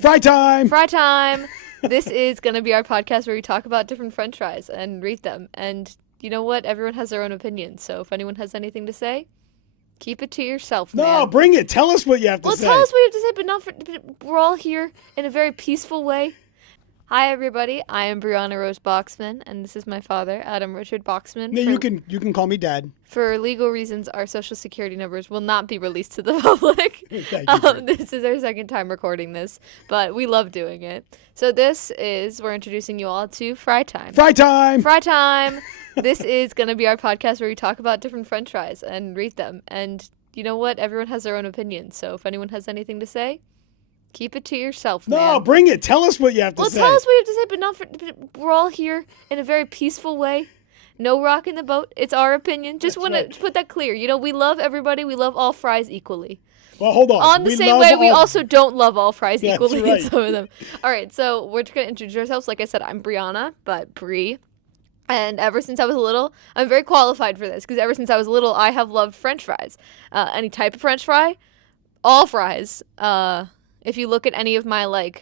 Fry time! Fry time! This is going to be our podcast where we talk about different french fries and rate them. And you know what? Everyone has their own opinion. So if anyone has anything to say, keep it to yourself, man. No, bring it. Tell us what you have to say. Well, tell us what you have to say, but not but we're all here in a very peaceful way. Hi, everybody. I am Brianna Rose Boxman, and this is my father, Adam Richard Boxman. No, you can call me Dad. For legal reasons, our social security numbers will not be released to the public. This is our second time recording this, but we love doing it. So we're introducing you all to Fry Time. Fry time! Fry time! This is going to be our podcast where we talk about different french fries and rate them. And you know what? Everyone has their own opinion. So if anyone has anything to say, keep it to yourself, man. No, bring it. Tell us what you have to say. Well, tell us what you have to say, but not but we're all here in a very peaceful way. No rocking the boat. It's our opinion. Just want to put that clear. You know, we love everybody. We love all fries equally. Well, hold on. On the same way, we also don't love all fries That's equally right. in some of them. All right, so we're just going to introduce ourselves. Like I said, I'm Brianna, but Brie. And ever since I was little, I'm very qualified for this, because ever since I was little, I have loved french fries. Any type of french fry, all fries. If you look at any of my,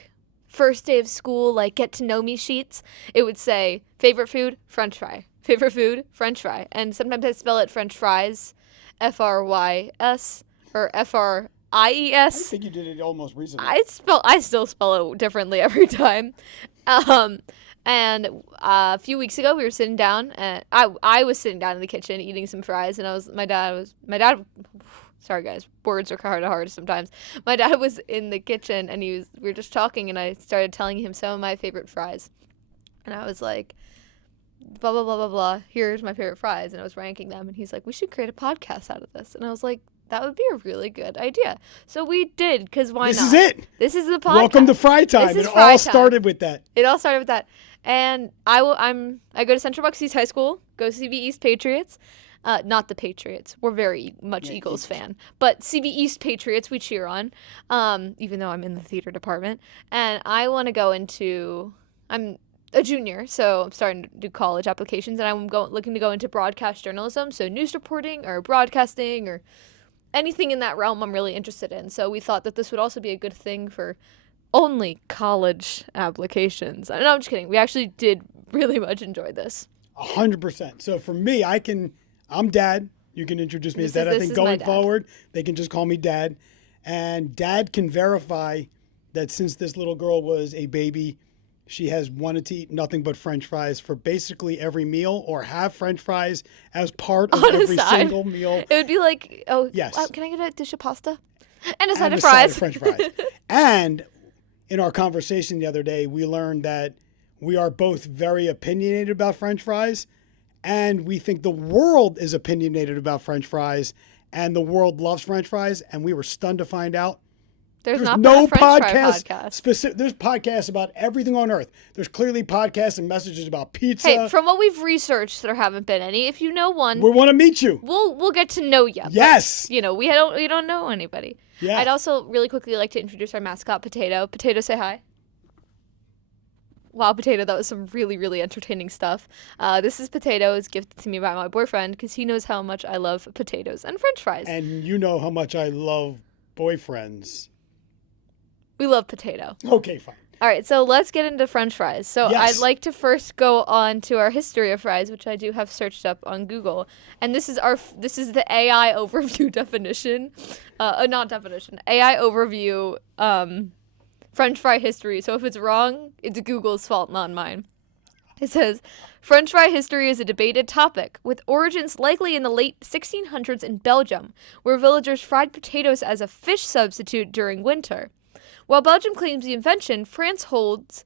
first day of school, get-to-know-me sheets, it would say, favorite food, french fry. Favorite food, french fry. And sometimes I spell it french fries, F-R-Y-S, or F-R-I-E-S. I think you did it almost recently. I still spell it differently every time. And a few weeks ago, we were sitting down, and I was sitting down in the kitchen eating some fries, and my dad, sorry guys, words are kind of hard sometimes. My dad was in the kitchen, and we were just talking, and I started telling him some of my favorite fries. And I was like, blah, blah, blah, blah, blah, here's my favorite fries, and I was ranking them, and he's like, we should create a podcast out of this. And I was like, that would be a really good idea. So we did, because why not? This is it. This is the podcast. Welcome to Fry Time. It all started with that. It all started with that. And I go to Central Bucks East High School, go CB East Patriots. Not the Patriots. We're very much Eagles fan. But CB East Patriots we cheer on, even though I'm in the theater department. And I want to go I'm a junior, so I'm starting to do college applications, and I'm looking to go into broadcast journalism, so news reporting or broadcasting or anything in that realm I'm really interested in. So we thought that this would also be a good thing for only college applications. No, I'm just kidding. We actually did really much enjoy this. 100%. So for me, I'm Dad. You can introduce me as Dad. I think going forward, they can just call me Dad. And Dad can verify that since this little girl was a baby, she has wanted to eat nothing but French fries for basically every meal, or have French fries as part of every single meal. It would be like, yes. Can I get a dish of pasta? And a side of fries. French fries. And in our conversation the other day, we learned that we are both very opinionated about French fries, and we think the world is opinionated about French fries, and the world loves French fries, and we were stunned to find out there's not no a French fry podcast. There's podcasts about everything on earth. There's clearly podcasts and messages about pizza. Hey, from what we've researched, there haven't been any. If you know one, we want to meet you. We'll get to know you. Yes. But, we don't know anybody. Yeah. I'd also really quickly like to introduce our mascot, Potato. Potato, say hi. Wow, Potato, that was some really, really entertaining stuff. This is Potato. It's gifted to me by my boyfriend because he knows how much I love potatoes and French fries. And you know how much I love boyfriends. We love Potato. Okay, fine. All right, so let's get into French fries. So yes. I'd like to first go on to our history of fries, which I do have searched up on Google. And this is the AI overview definition. Not definition. AI overview French fry history. So if it's wrong, it's Google's fault, not mine. It says, French fry history is a debated topic, with origins likely in the late 1600s in Belgium, where villagers fried potatoes as a fish substitute during winter. While Belgium claims the invention, France holds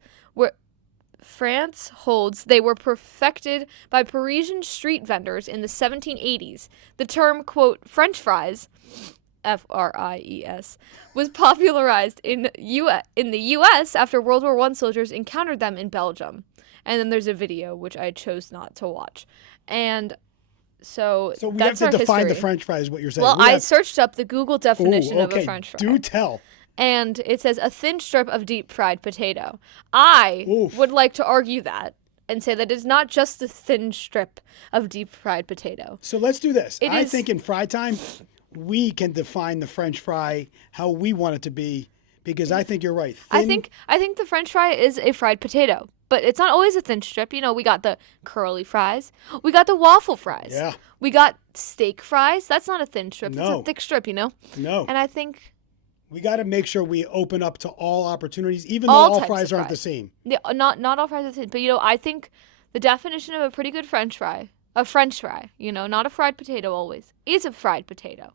they were perfected by Parisian street vendors in the 1780s. The term, quote, French fries, F-R-I-E-S, was popularized in the U.S. after World War I soldiers encountered them in Belgium. And then there's a video, which I chose not to watch. And so we that's have to define history. The French fry is what you're saying. Well, I searched up the Google definition of a French fry. Do tell. And it says a thin strip of deep fried potato. I would like to argue that and say that it's not just a thin strip of deep fried potato. So let's do this. I think in Fry Time, we can define the French fry how we want it to be, because I think you're right. I think the French fry is a fried potato, but it's not always a thin strip. We got the curly fries. We got the waffle fries. Yeah. We got steak fries. That's not a thin strip. No. It's a thick strip, No. And I think we got to make sure we open up to all opportunities, even though all fries aren't the same. Yeah, not all fries are the same. But I think the definition of a pretty good French fry, not a fried potato always, is a fried potato.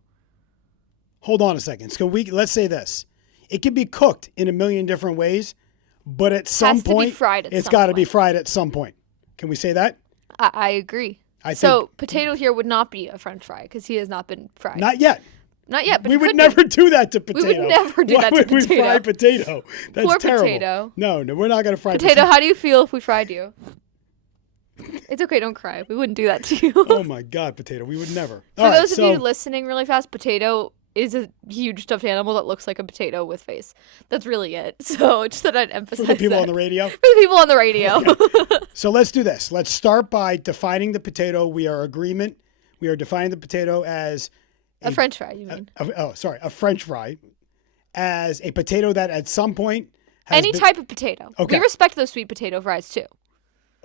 Hold on a second. So let's say this. It can be cooked in a million different ways, but at some point, it's got to be fried at some point. Can we say that? I agree. So potato here would not be a French fry because he has not been fried. Not yet. Not yet, but we would never do that to potato. We would never do that to potato. Why would we fry potato? That's Poor terrible. Potato. No, we're not going to fry potato. How do you feel if we fried you? It's okay, don't cry. We wouldn't do that to you. Oh my God, Potato. We would never. For those of you listening really fast, Potato is a huge stuffed animal that looks like a potato with face. That's really it. So just thought I'd emphasize for the people on the radio. For the people on the radio. Okay. So let's do this. Let's start by defining the potato. We are defining the potato as a French fry. You mean? A French fry as a potato that at some point has any type of potato. Okay. We respect those sweet potato fries too.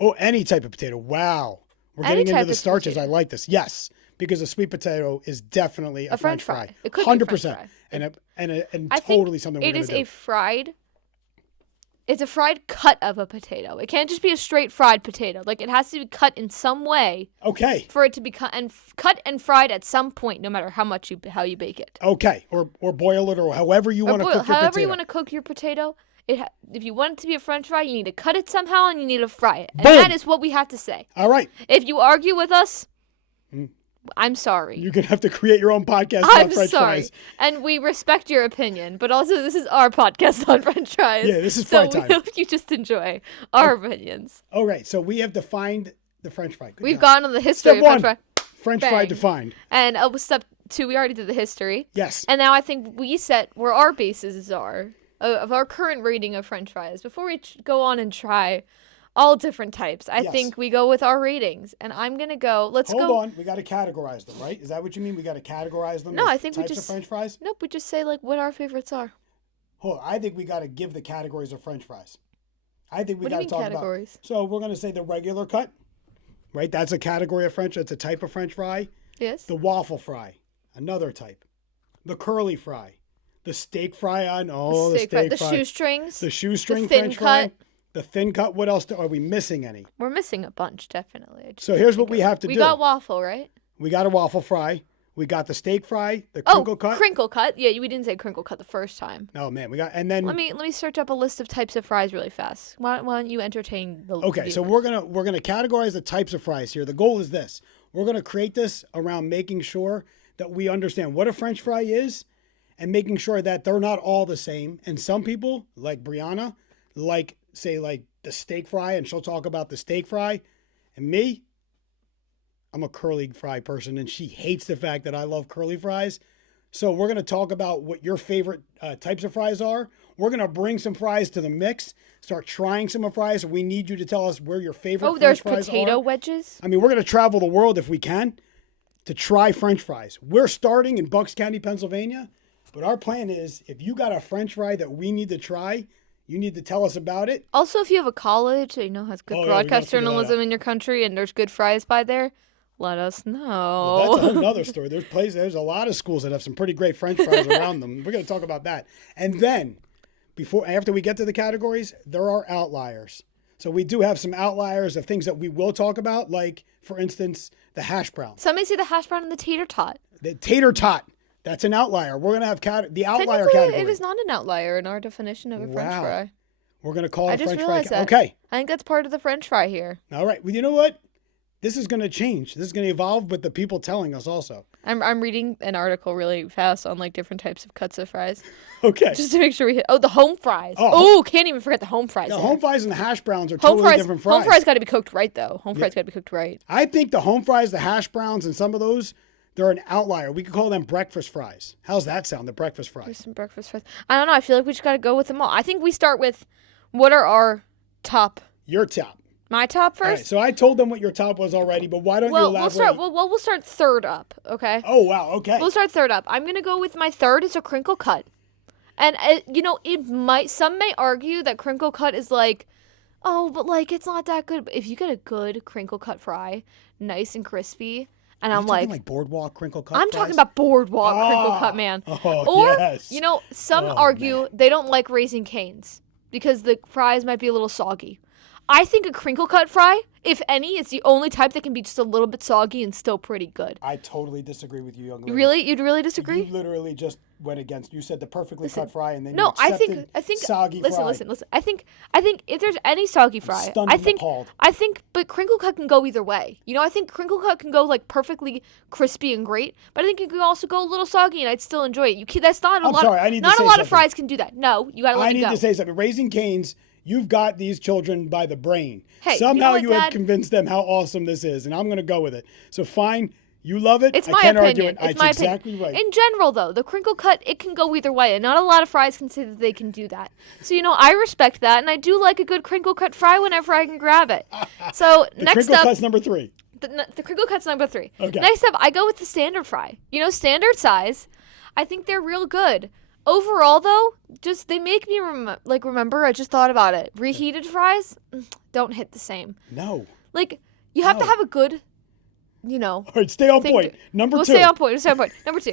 Oh, any type of potato. Wow. We're getting into the starches. I like this. Yes. Because a sweet potato is definitely a French fry. It could 100%. be a French fry. And totally something we're going to do. It's a fried cut of a potato. It can't just be a straight fried potato. Like, it has to be cut in some way. Okay. For it to be cut and fried at some point, no matter how you bake it. Okay. Or boil it, or however you want to cook your potato. However you want to cook your potato. If you want it to be a French fry, you need to cut it somehow and you need to fry it. And that is what we have to say. All right. If you argue with us, I'm sorry. You're going to have to create your own podcast about French fries. And we respect your opinion, but also this is our podcast on French fries. Yeah, this is fry time. So we hope you just enjoy our opinions. All right, so we have defined the French fry. We've gone on the history of French fry. French fry defined. And step 2, we already did the history. Yes. And now I think we set where our bases are of our current rating of French fries. Before we go on and try all different types, I think we go with our ratings. And I'm going to go, Hold on, we got to categorize them, right? Is that what you mean? We got to categorize them I think types of French fries? Nope, we just say what our favorites are. Hold on, I think we got to give the categories of French fries. I think we got to talk categories? So we're going to say the regular cut, right? That's a category of French. That's a type of French fry. Yes. The waffle fry, another type. The curly fry. The steak fry the steak fry. The shoestrings. The shoestring the thin French cut. fry. The thin cut. What else are we missing any? We're missing a bunch, definitely. So here's what we have to do. We got waffle, right? We got a waffle fry. We got the steak fry, the crinkle cut. Crinkle cut. Yeah, we didn't say crinkle cut the first time. Oh man, and then let me search up a list of types of fries really fast. Why don't you entertain the Okay, so we're gonna categorize the types of fries here. The goal is this: we're gonna create this around making sure that we understand what a French fry is, and making sure that they're not all the same. And some people, like Brianna, like the steak fry, and she'll talk about the steak fry. And me, I'm a curly fry person, and she hates the fact that I love curly fries. So we're going to talk about what your favorite types of fries are. We're going to bring some fries to the mix, start trying some of fries. We need you to tell us where your favorite French fries are. Oh, there's potato wedges? I mean, we're going to travel the world if we can to try French fries. We're starting in Bucks County, Pennsylvania. But our plan is, if you got a French fry that we need to try, you need to tell us about it. Also, if you have a college that has good broadcast journalism in your country and there's good fries by there, let us know. Well, that's another story. There's a lot of schools that have some pretty great French fries around them. We're going to talk about that. And then, after we get to the categories, there are outliers. So we do have some outliers of things that we will talk about, like, for instance, the hash brown. Somebody say the hash brown and the tater tot. The tater tot. That's an outlier. We're going to have the outlier category. It is not an outlier in our definition of a French fry. We're going to call it a French fry. That. Okay. I think that's part of the French fry here. All right. Well, you know what? This is going to change. This is going to evolve with the people telling us also. I'm reading an article really fast on different types of cuts of fries. Okay. Just to make sure we hit. Oh, the home fries. Oh, can't even forget the home fries. The home fries and the hash browns are totally different fries. Home fries got to be cooked right, though. Home fries got to be cooked right. I think the home fries, the hash browns, and some of those, they're an outlier. We could call them breakfast fries. How's that sound, the breakfast fries? There's some breakfast fries. I don't know. I feel like we just got to go with them all. I think we start with what are our top. Your top. My top first? All right, so I told them what your top was already, but why don't you elaborate? We'll start third up, okay? Oh, wow, okay. We'll start third up. I'm going to go with my third is a crinkle cut. And some may argue that crinkle cut is like, oh, but like it's not that good. But if you get a good crinkle cut fry, nice and crispy, and I'm like boardwalk crinkle cut. I'm talking about boardwalk crinkle cut, man. Oh, or yes. some argue they don't like Raising Cane's because the fries might be a little soggy. I think a crinkle cut fry, if any, is the only type that can be just a little bit soggy and still pretty good. I totally disagree with you, young lady. Really? You'd really disagree? You literally just went against. You said the perfectly cut fry, and then no, you accepted soggy fry. Listen. I think if there's any soggy fry, but crinkle cut can go either way. I think crinkle cut can go like perfectly crispy and great, but I think it can also go a little soggy, and I'd still enjoy it. That's not a lot. Not a lot of fries can do that. No, you gotta let it go. I need to say something. Raising Cane's. You've got these children by the brain. Hey, somehow you have convinced them how awesome this is, and I'm going to go with it. So fine, you love it. It's my can't opinion. argue it. It's my exactly opinion. Right. In general, though, the crinkle cut, it can go either way, and not a lot of fries can say that they can do that. So, I respect that, and I do like a good crinkle cut fry whenever I can grab it. So, next up... crinkle cut's number 3. The crinkle cut's number 3. Okay. Next up, I go with the standard fry. Standard size. I think they're real good. Overall, though, just they make me remember. I just thought about it. Reheated fries don't hit the same. No. Like you have to have a good, All right, stay on point. Number 2. We'll stay on point. Number 2.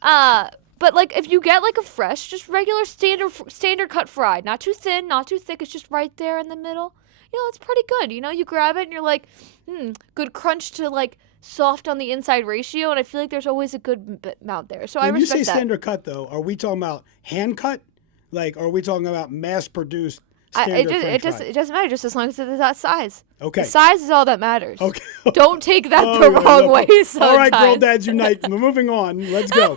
But like if you get like a fresh, just regular standard cut fry, not too thin, not too thick. It's just right there in the middle. It's pretty good. You grab it and you're like, good crunch to like soft on the inside ratio, and I feel like there's always a good amount there. So I respect that. When you say standard cut, though, are we talking about hand cut? Like, are we talking about mass produced standard French fry? It doesn't matter, just as long as it's that size. Okay. The size is all that matters. Okay. Don't take that the wrong way sometimes. All right, girl dads unite. We're moving on. Let's go.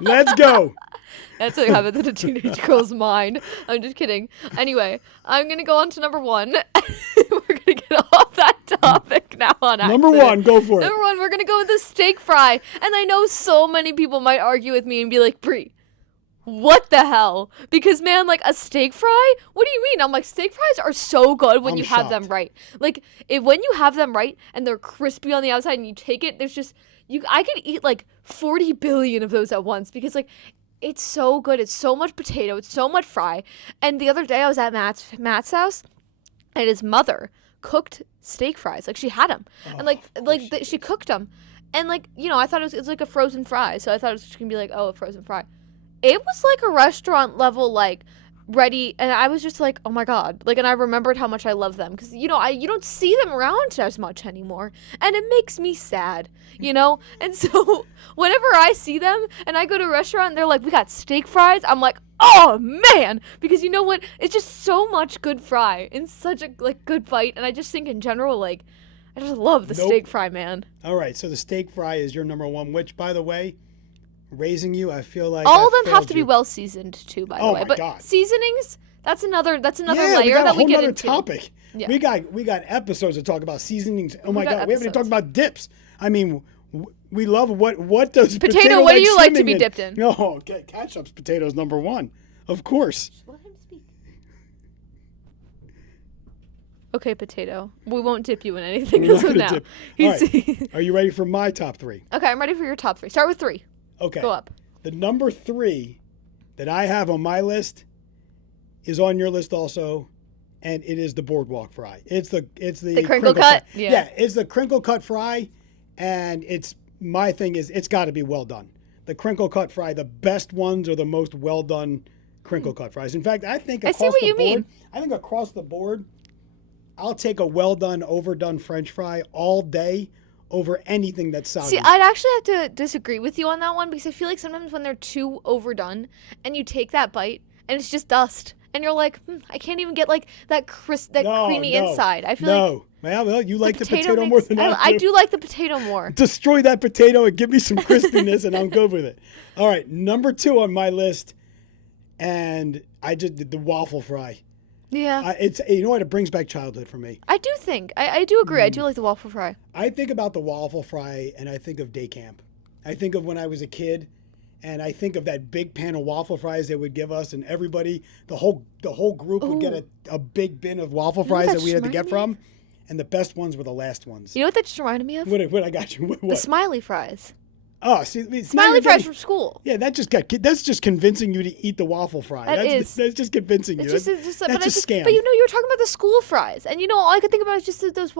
Let's go. That's what happens in a teenage girl's mind. I'm just kidding. Anyway, I'm going to go on to number 1. We're going to get off that topic now on accident. Number 1, go for it. Number 1, we're going to go with the steak fry. And I know so many people might argue with me and be like, Brie, what the hell? Because, man, like a steak fry? What do you mean? I'm like, steak fries are so good when you have them right. Like, when you have them right and they're crispy on the outside and you take it, there's just, I could eat like 40 billion of those at once because, like, it's so good. It's so much potato. It's so much fry. And the other day I was at Matt's house, and his mother cooked steak fries. Like, she had them. And, she cooked them. And, I thought it was like a frozen fry. So I thought it was just going to be like, oh, a frozen fry. It was like a restaurant level, like, ready. And I was just like, oh, my God. Like, and I remembered how much I love them. Because, you don't see them around as much anymore. And it makes me sad, And so whenever I see them and I go to a restaurant and they're like, we got steak fries, I'm like, oh, man. Because you know what? It's just so much good fry in such a, good bite. And I just think in general, I just love the steak fry, man. All right. So the steak fry is your number 1, which, by the way, raising you, I feel like all of them have to be well seasoned too, by the way. But God. Seasonings, that's another layer we that we get into. Topic. Yeah. We got episodes to talk about seasonings. Oh my God, we haven't even talked about dips. I mean, we love what does potato what do you like to be dipped in? No, ketchup's potatoes number 1, of course. Just let him speak. Okay, potato. We won't dip you in anything else now. All right. Are you ready for my top 3? Okay, I'm ready for your top 3. Start with 3. Okay. Go up. The number 3 that I have on my list is on your list also, and it is the boardwalk fry. It's the crinkle cut. Yeah, it's the crinkle cut fry, and my thing is it's got to be well done. The crinkle cut fry, the best ones are the most well done crinkle cut fries. In fact, I think across the board, I'll take a well done, overdone French fry all day over anything that's soggy. See, I'd actually have to disagree with you on that one because I feel like sometimes when they're too overdone and you take that bite and it's just dust and you're like, I can't even get like that creamy inside. I feel like well, you like the potato more than I do. I do like the potato more. Destroy that potato and give me some crispiness and I'm good with it. All right, number 2 on my list, and I just did the waffle fry. Yeah. It's it brings back childhood for me. I do think. I do agree. I do like the waffle fry. I think about the waffle fry and I think of day camp. I think of when I was a kid and I think of that big pan of waffle fries they would give us and everybody, the whole group would get a big bin of waffle fries that we had to get from. And the best ones were the last ones. You know what that just reminded me of? What I got you? What? The smiley fries. Oh, see, it's not Smiley even fries getting- from school. Yeah, that's just convincing you to eat the waffle fry. That's just convincing you. It's just That's a scam. But you were talking about the school fries, and all I could think about is just those.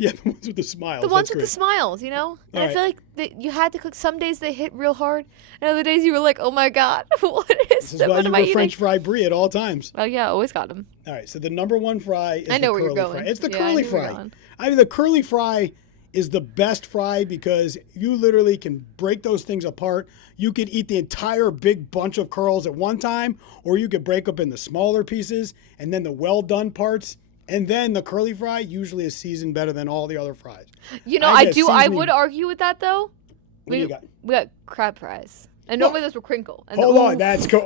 Yeah, the ones with the smiles. The ones with the smiles, And I feel like you had to cook. Some days they hit real hard, and other days you were like, "Oh my god, what is This is why you were French fry brie at all times. Oh yeah, always got them. All right, so the number one fry is I know the where you're curly going. fry. It's the Yeah, I curly know where you're fry. going. I mean, the curly fry is the best fry because you literally can break those things apart. You could eat the entire big bunch of curls at one time, or you could break up into smaller pieces and then the well done parts. And then the curly fry usually is seasoned better than all the other fries. I would argue with that though. What do you got? We got crab fries, and normally those were crinkle. And Hold on,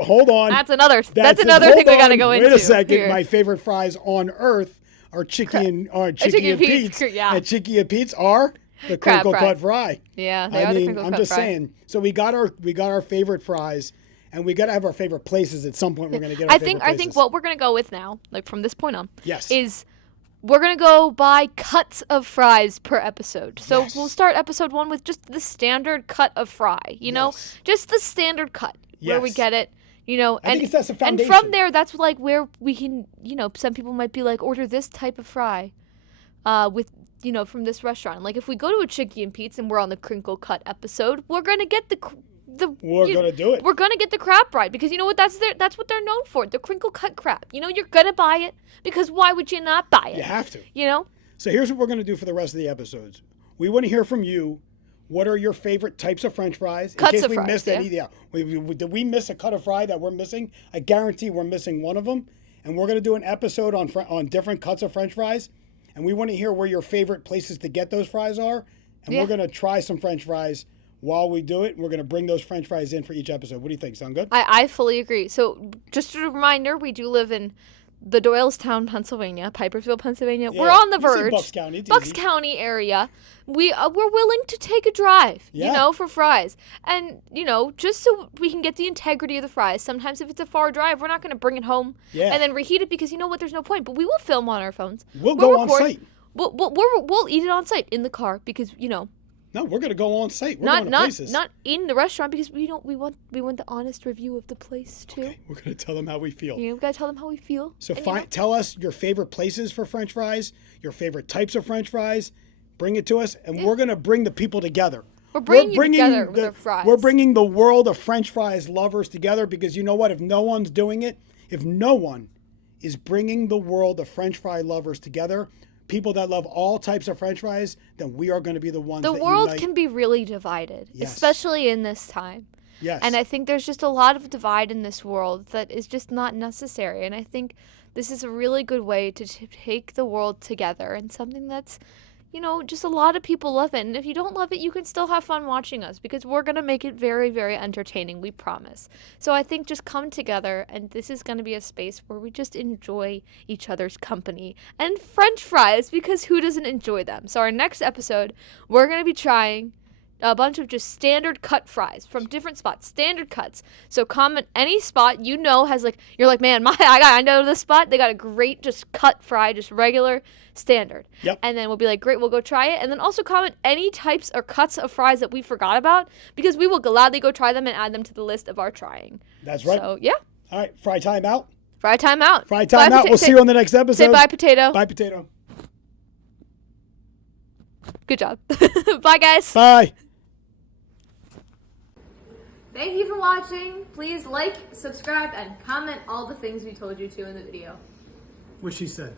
hold on. That's another thing we gotta go into. Wait a second. Here. My favorite fries on earth are Chicky and Pete's. Yeah. And Chicky and Pete's are the crinkle cut fry. Yeah, they are the crinkle cut fry. I'm just saying. So we got our favorite fries, and we got to have our favorite places at some point. We're going to get our favorite places. I think what we're going to go with now, like from this point on, yes, is we're going to go by cuts of fries per episode. So we'll start episode 1 with just the standard cut of fry, just the standard cut where we get it. I think that's the foundation. And from there, that's like where we can, some people might be like, order this type of fry, with, from this restaurant. Like if we go to a Chicky and Pete's and we're on the crinkle cut episode, we're gonna get gonna do it. We're gonna get the crab fry because you know what? That's what they're known for. The crinkle cut crab. You're gonna buy it because why would you not buy it? You have to. So here's what we're gonna do for the rest of the episodes. We want to hear from you. What are your favorite types of French fries? Cuts in case of we fries, missed any. Yeah. Did we miss a cut of fry that we're missing? I guarantee we're missing one of them. And we're going to do an episode on different cuts of French fries. And we want to hear where your favorite places to get those fries are. And we're going to try some French fries while we do it. We're going to bring those French fries in for each episode. What do you think? Sound good? I fully agree. So just a reminder, we do live in the Doylestown, Pennsylvania, Pipersville, Pennsylvania. Yeah, we're on the verge. Bucks County area. We're willing to take a drive, for fries. And, just so we can get the integrity of the fries. Sometimes if it's a far drive, we're not going to bring it home and then reheat it because you know what? There's no point. But we will film on our phones. We'll go on site. We'll eat it on site in the car because, No, we're going to go on site. We're going to places. Not in the restaurant because we want the honest review of the place too. Okay, we're going to tell them how we feel. We got to tell them how we feel. So tell us your favorite places for French fries, your favorite types of French fries. Bring it to us, and we're going to bring the people together. We're bringing you together with our fries. We're bringing the world of French fries lovers together because you know what? If no one's doing it, if no one is bringing the world of French fry lovers together, people that love all types of French fries, then we are going to be the ones that unite. The world unite. can be really divided, especially in this time. Yes. And I think there's just a lot of divide in this world that is just not necessary. And I think this is a really good way to take the world together and something that's, just a lot of people love it. And if you don't love it, you can still have fun watching us because we're going to make it very, very entertaining, we promise. So I think just come together, and this is going to be a space where we just enjoy each other's company and French fries because who doesn't enjoy them? So our next episode, we're going to be trying a bunch of just standard cut fries from different spots, standard cuts. So comment any spot has you're like, man, I know this spot. They got a great just cut fry, just regular standard. Yep. And then we'll be like, great, we'll go try it. And then also comment any types or cuts of fries that we forgot about because we will gladly go try them and add them to the list of our trying. That's right. So yeah. All right, fry time out. Fry time out. Fry time out. We'll see you on the next episode. Say bye, potato. Bye, potato. Good job. Bye, guys. Bye. Thank you for watching. Please like, subscribe, and comment all the things we told you to in the video. What she said.